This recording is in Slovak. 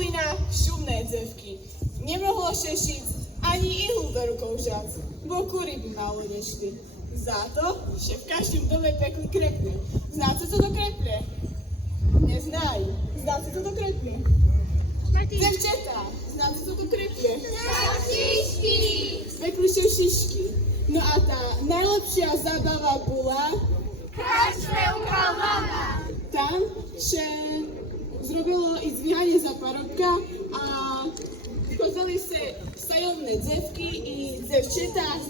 boli na šumné dzevky. Nemohlo šešiť ani ihlu do rukou žac, bo kury by malo nešli. Za to, že v každom dome pekli krepne. Znáte, co to kreple? Neznajú. Znáte, co to kreple? Devčatá, znáte, co to kreple? Šišky! Pekli še šišky. No a tá najlepšia zábava bola Kačmelka mama! tam, že zrobilo i zvíhanie za parobka a chodili sa sajovné dzevky i dzevčatá z